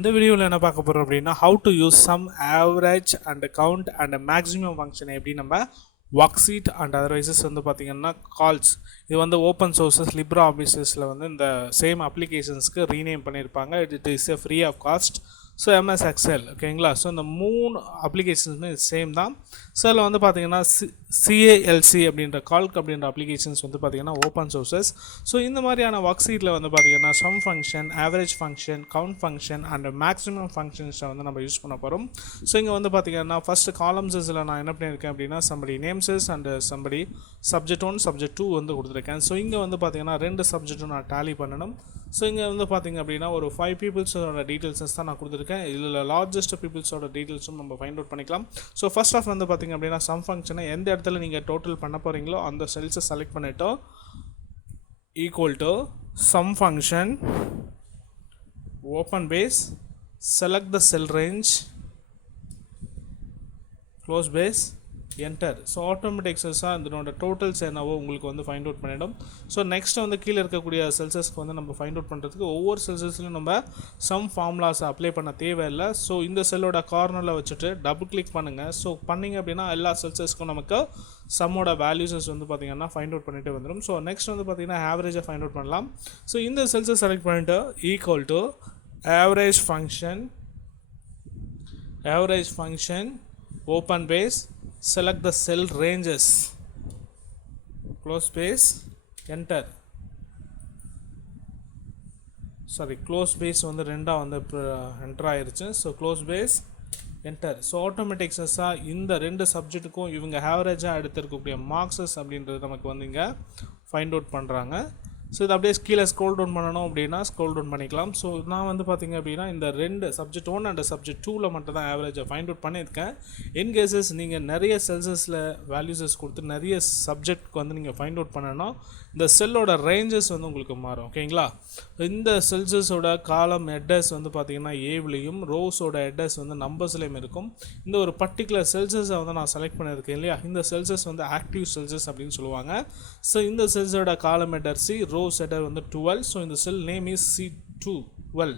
இந்த வீடியோவில் என்ன பார்க்க போகிறோம் அப்படின்னா how to use sum, average and count and maximum function எப்படி நம்ம worksheet and otherwise வந்து பார்த்தீங்கன்னா கால்ஸ் இது வந்து ஓப்பன் சோர்ஸஸ் லிப்ரா ஆஃபீஸஸில் வந்து இந்த சேம் அப்ளிகேஷன்ஸ்க்கு ரீநேம் பண்ணியிருப்பாங்க. It is free of cost. So MS Excel ஓகேங்களா. ஸோ இந்த 3 அப்ளிகேஷன்ஸுமே சேம் தான். ஸோ அதில் வந்து பார்த்தீங்கன்னா சிஏஎல்சி அப்படின்ற கால்க் அப்படின்ற அப்ளிகேஷன்ஸ் வந்து பார்த்தீங்கன்னா ஓப்பன் சோர்ஸஸ். ஸோ இந்த மாதிரியான ஒர்க் ஷீட்டில் வந்து பார்த்தீங்கன்னா sum function, average function, count function and maximum ஃபங்க்ஷன்ஸை வந்து நம்ம யூஸ் பண்ண போகிறோம். ஸோ இங்கே வந்து பார்த்தீங்கன்னா ஃபஸ்ட்டு காலம்ஸில் நான் என்ன பண்ணியிருக்கேன் அப்படின்னா somebody names and somebody subject 1 subject 2 வந்து கொடுத்துருக்கேன். ஸோ இங்கே வந்து பார்த்தீங்கன்னா 2 சப்ஜெக்ட்டும் நான் டேலி பண்ணணும். ஸோ இங்கே வந்து பார்த்திங்க அப்படின்னா ஒரு 5 பீப்புள்ஸோட டீட்டெயில்ஸஸ் தான் நான் கொடுத்துருக்கேன். இதில் லார்ஜஸ்ட் பீப்புள்ஸோட டீட்டெயில்ஸும் நம்ம ஃபைண்ட் அவுட் பண்ணிக்கலாம். ஸோ ஃபர்ஸ்ட் ஆஃப் வந்து பார்த்திங்க அப்படின்னா சம் ஃபங்க்ஷனை எந்த இடத்துல நீங்கள் டோட்டல் பண்ண போகிறீங்களோ அந்த செல்ஸை செலக்ட் பண்ணிவிட்டோ equal to sum function open brace select the cell range close brace enter. So automatic செல்ஸாக இதனோட டோட்டல்ஸ் என்னவோ உங்களுக்கு வந்து ஃபைண்ட் அவுட் பண்ணிடும். ஸோ நெக்ஸ்ட் வந்து கீழே இருக்கக்கூடிய செல்ஸஸ்க்கு வந்து நம்ம ஃபைண்ட் அவுட் பண்ணுறதுக்கு ஒவ்வொரு செல்ஸஸ்லையும் நம்ம சம் ஃபார்முலாஸை அப்ளை பண்ண தேவையில்லை. ஸோ இந்த செல்லோட கார்னரில் வச்சுட்டு டபுள் கிளிக் பண்ணுங்கள். ஸோ பண்ணிங்க அப்படின்னா எல்லா செல்ஸஸ்க்கும் நமக்கு சம்மோட வேல்யூஸஸ் வந்து பார்த்திங்கன்னா ஃபைண்ட் அவுட் பண்ணிட்டு வந்துடும். ஸோ நெக்ஸ்ட் வந்து பார்த்திங்கன்னா ஆவரேஜை ஃபைண்ட் அவுட் பண்ணலாம். ஸோ இந்த செல்ஸை செலக்ட் பண்ணிவிட்டு equal to average function open brace select the cell ranges close base enter. close base வந்து ரெண்டா வந்து என்டர் ஆயிருச்சு. So close brace enter. So automatic செஸ்ஸாக இந்த 2 சப்ஜெக்ட்டுக்கும் இவங்க ஆவரேஜாக எடுத்திருக்கக்கூடிய மார்க்ஸஸ் அப்படின்றது நமக்கு வந்து இங்கே ஃபைண்ட் அவுட் பண்ணுறாங்க. ஸோ இது அப்படியே கீழே ஸ்க்ரோல் டவுன் பண்ணணும் அப்படின்னா ஸ்க்ரோல் டவுன் பண்ணிக்கலாம். ஸோ நான் வந்து பார்த்திங்க அப்படின்னா இந்த 2 சப்ஜெக்ட் 1 அண்ட் சப்ஜெக்ட் 2ல் மட்டும் தான் ஆவரேஜை ஃபைண்ட் அவுட் பண்ணியிருக்கேன். இன்கேசஸ் நீங்கள் நிறைய செல்ஸஸில் வேல்யூஸஸ் கொடுத்து நிறைய சப்ஜெக்ட்க்கு வந்து நீங்கள் ஃபைண்ட் அவுட் பண்ணணும், இந்த செல்லோட ரேஞ்சஸ் வந்து உங்களுக்கு மாறும் ஓகேங்களா. இந்த செல்ஸஸோட காலம் ஹெட்டர்ஸ் வந்து பார்த்திங்கன்னா ஏவிலையும் ரோஸோட ஹெட்டர்ஸ் வந்து நம்பர்ஸ்லேயும் இருக்கும். இந்த ஒரு பர்டிகுலர் செல்ஸஸை வந்து நான் செலக்ட் பண்ணியிருக்கேன் இல்லையா, இந்த செல்ஸஸ் வந்து ஆக்டிவ் செல்ஸஸ் அப்படின்னு சொல்லுவாங்க. ஸோ இந்த செல்ஸோட காலம் ஹெட்டர் சி, ரோஸ் ஹெட்டர் வந்து 12. ஸோ இந்த செல் நேம் இஸ் C12.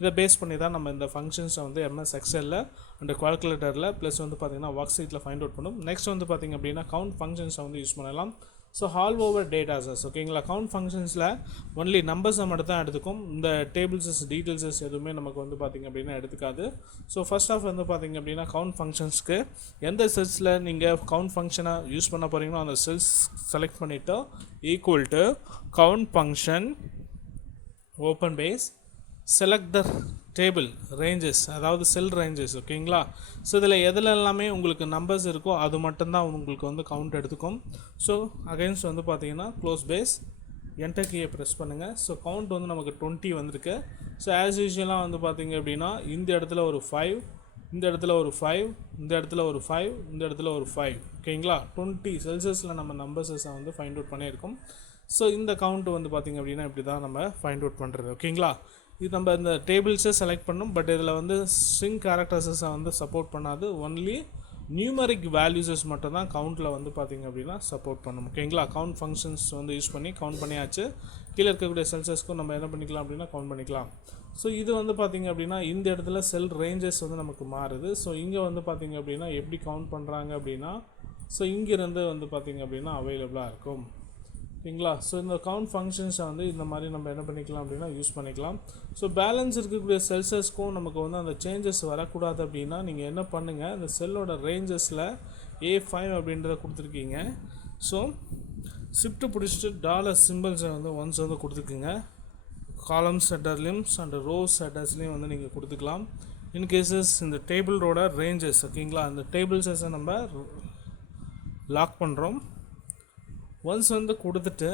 இதை பேஸ் பண்ணி தான் நம்ம இந்த ஃபங்க்ஷன்ஸை வந்து எம்எஸ் எக்ஸலில் அண்ட் கால்குலேட்டரில் ப்ளஸ் வந்து பார்த்திங்கன்னா ஒர்க் ஷீட்டில் ஃபைண்ட் அவுட் பண்ணும். நெக்ஸ்ட் வந்து பார்த்திங்க அப்படின்னா கவுண்ட் ஃபங்க்ஷன்ஸை வந்து யூஸ் பண்ணலாம். ஸோ ஆல் ஓவர் டேட்டாஸஸ் ஓகேங்களா. கவுண்ட் ஃபங்க்ஷன்ஸில் ஒன்லி நம்பர்ஸை மட்டும் தான் எடுத்துக்கும். இந்த டேபிள்ஸஸ் டீட்டெயில்ஸஸ் எதுவுமே நமக்கு வந்து பார்த்திங்க அப்படின்னா எடுத்துக்காது. ஸோ ஃபர்ஸ்ட் ஆஃப் வந்து பார்த்திங்க அப்படின்னா கவுண்ட் ஃபங்க்ஷன்ஸ்க்கு எந்த செல்ஸில் நீங்கள் கவுண்ட் ஃபங்க்ஷனை யூஸ் பண்ண போகிறீங்களோ அந்த செல்ஸ் செலக்ட் பண்ணிவிட்டு equal to count function open brace select the table ranges, அதாவது செல் ரேஞ்சஸ் ஓகேங்களா. ஸோ இதில் எதில் எல்லாமே உங்களுக்கு நம்பர்ஸ் இருக்கோ அது மட்டும்தான் உங்களுக்கு வந்து கவுண்ட் எடுத்துக்கும். ஸோ அகைன்ஸ்ட் வந்து பார்த்தீங்கன்னா க்ளோஸ் பேஸ் என்டர் கீயை ப்ரெஸ் பண்ணுங்கள். ஸோ கவுண்ட் வந்து நமக்கு 20 வந்திருக்கு. ஸோ ஆஸ் யூஷுவலாக வந்து பார்த்தீங்க அப்படின்னா இந்த இடத்துல ஒரு 5, இந்த இடத்துல ஒரு 5, இந்த இடத்துல ஒரு 5, இந்த இடத்துல ஒரு 5 ஓகேங்களா. 20 செல்ஸஸில் நம்ம நம்பர்ஸை வந்து ஃபைண்ட் அவுட் பண்ணியிருக்கோம். ஸோ இந்த கவுண்ட் வந்து பார்த்திங்க அப்படின்னா இப்படி தான் நம்ம ஃபைண்ட் அவுட் பண்ணுறது ஓகேங்களா. இது நம்ம இந்த டேபிள்ஸை செலக்ட் பண்ணோம், பட் இதில் வந்து ஸ்ட்ரிங் கேரக்டர்ஸை வந்து சப்போர்ட் பண்ணாது. ஒன்லி நியூமரிக் வேல்யூஸஸ் மட்டும் தான் கவுண்ட்டில் வந்து பார்த்திங்க அப்படின்னா சப்போர்ட் பண்ணும் ஓகேங்களா. கவுண்ட் ஃபங்க்ஷன்ஸ் வந்து யூஸ் பண்ணி கவுண்ட் பண்ணியாச்சு. கீழே இருக்கக்கூடிய செல்ஸஸ்க்கும் நம்ம என்ன பண்ணிக்கலாம் அப்படின்னா கவுண்ட் பண்ணிக்கலாம். ஸோ இது வந்து பார்த்திங்க அப்படின்னா இந்த இடத்துல செல் ரேஞ்சஸ் வந்து நமக்கு மாறுது. ஸோ இங்கே வந்து பார்த்திங்க அப்படின்னா எப்படி கவுண்ட் பண்ணுறாங்க அப்படின்னா ஸோ இங்கேருந்து வந்து பார்த்திங்க அப்படின்னா அவைலபிளாக இருக்கும் ஓகேங்களா. ஸோ இந்த கவுண்ட் ஃபங்க்ஷன்ஸை வந்து இந்த மாதிரி நம்ம என்ன பண்ணிக்கலாம் அப்படின்னா யூஸ் பண்ணிக்கலாம். ஸோ பேலன்ஸ் இருக்கக்கூடிய செல்ஸஸ்க்கும் நமக்கு வந்து அந்த சேஞ்சஸ் வரக்கூடாது அப்படின்னா நீங்கள் என்ன பண்ணுங்கள், இந்த செல்லோட ரேஞ்சஸில் A5 அப்படின்றத கொடுத்துருக்கீங்க. ஸோ ஷிஃப்ட்டு பிடிச்சிட்டு டாலர் சிம்பிள்ஸை வந்து ஒன்ஸ் வந்து கொடுத்துக்குங்க. காலம்ஸ் ஹெட்டர்லையும் அண்ட் ரோஸ் ஹெட்டர்ஸ்லையும் வந்து நீங்கள் கொடுத்துக்கலாம். இன்கேசஸ் இந்த டேபிளோட ரேஞ்சஸ் ஓகேங்களா, அந்த டேபிள்ஸை நம்ம லாக் பண்ணுறோம். ஒன்ஸ் வந்து கொடுத்துட்டு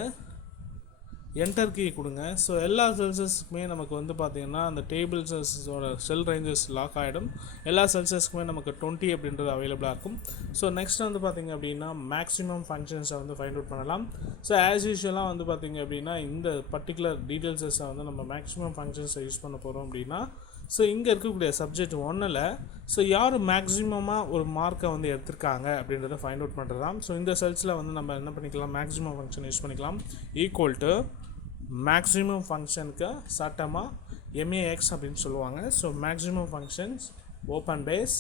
என்டர் கீ கொடுங்க. ஸோ எல்லா செல்ஸஸ்க்குமே நமக்கு வந்து பார்த்திங்கன்னா அந்த டேபிள்ஸோட செல் ரேஞ்சஸ் லாக் ஆகிடும். எல்லா செல்ஸஸ்க்குமே நமக்கு 20 அப்படின்றது அவைலபிளாக இருக்கும். ஸோ நெக்ஸ்ட் வந்து பார்த்திங்க அப்படின்னா மேக்ஸிமம் ஃபங்க்ஷன்ஸை வந்து ஃபைண்ட் அவுட் பண்ணலாம். ஸோ ஆஸ் யூஷுவலாக வந்து பார்த்திங்க அப்படின்னா இந்த பர்டிகுலர் டீட்டெயில்ஸை வந்து நம்ம மேக்ஸிமம் ஃபங்க்ஷன்ஸை யூஸ் பண்ண போகிறோம் அப்படின்னா ஸோ இங்கே இருக்கக்கூடிய சப்ஜெக்ட் 1ல் ஸோ யார் மேக்ஸிமமாக ஒரு மார்க்கை வந்து எடுத்திருக்காங்க அப்படின்றத ஃபைண்ட் அவுட் பண்ணுறது தான். ஸோ இந்த செல்ஸில் வந்து நம்ம என்ன பண்ணிக்கலாம், மேக்ஸிமம் ஃபங்க்ஷன் யூஸ் பண்ணிக்கலாம். ஈக்குவல் டு மேக்ஸிமம் ஃபங்க்ஷனுக்கு சட்டமாக MAX அப்படின்னு சொல்லுவாங்க. So maximum functions open brace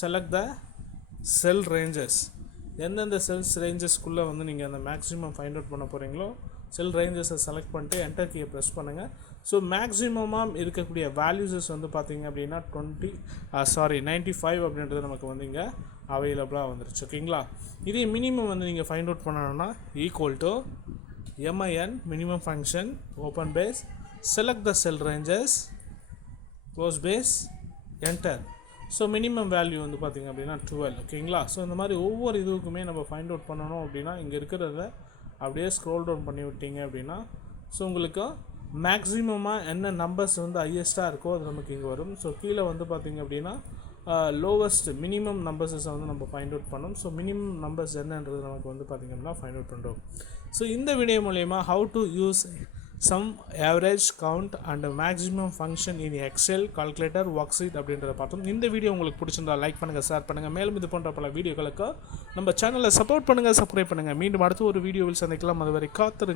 select the cell ranges. எந்தெந்த செல்ஸ் ரேஞ்சஸ்க்குள்ளே வந்து நீங்கள் அந்த மேக்ஸிமம் ஃபைண்ட் அவுட் பண்ண போகிறீங்களோ செல் ரேஞ்சஸை செலக்ட் பண்ணிட்டு என்டர் கீயை ப்ரெஸ் பண்ணுங்கள். ஸோ மேக்ஸிமமாக இருக்கக்கூடிய வேல்யூஸஸ் வந்து பார்த்திங்க அப்படின்னா 95 அப்படின்றது நமக்கு வந்து இங்கே அவைலபிளாக வந்துருச்சு. ஓகேங்களா? இதே மினிமம் வந்து நீங்கள் ஃபைண்ட் அவுட் பண்ணணும்னா equal to MIN minimum function open brace select the cell ranges close brace enter. So minimum value வந்து பார்த்திங்க அப்படின்னா 12. ஓகேங்களா? ஸோ இந்த மாதிரி ஒவ்வொரு இதுக்குமே நம்ம ஃபைண்ட் அவுட் பண்ணணும் அப்படின்னா இங்கே இருக்கிறத அப்படியே ஸ்க்ரோல் டவுன் பண்ணி விட்டீங்க அப்படின்னா ஸோ உங்களுக்கு மேக்ஸிமமாக என்ன நம்பர்ஸ் வந்து ஹையஸ்ட்டாக இருக்கோ அது நமக்கு இங்கே வரும். ஸோ கீழே வந்து பார்த்திங்க அப்படின்னா லோவஸ்ட் மினிமம் நம்பர்ஸை வந்து நம்ம ஃபைண்ட் அவுட் பண்ணோம். ஸோ மினிமம் நம்பர்ஸ் என்னன்றது நமக்கு வந்து பார்த்திங்க அப்படின்னா ஃபைண்ட் அவுட் பண்ணுறோம். ஸோ இந்த வீடியோ மூலயமா how to use sum average count and maximum function in Excel calculator worksheet அப்படின்றத பார்த்தோம். இந்த வீடியோ உங்களுக்கு பிடிச்சிருந்தா லைக் பண்ணுங்கள், ஷேர் பண்ணுங்கள். மேலும் இது போன்ற பல வீடியோக்களுக்கு நம்ம சேனலை சப்போர்ட் பண்ணுங்கள், சப்ஸ்கிரைப் பண்ணுங்கள். மீண்டும் அடுத்த ஒரு வீடியோவில் சந்திக்கலாம். அதுவரை காத்திருங்க.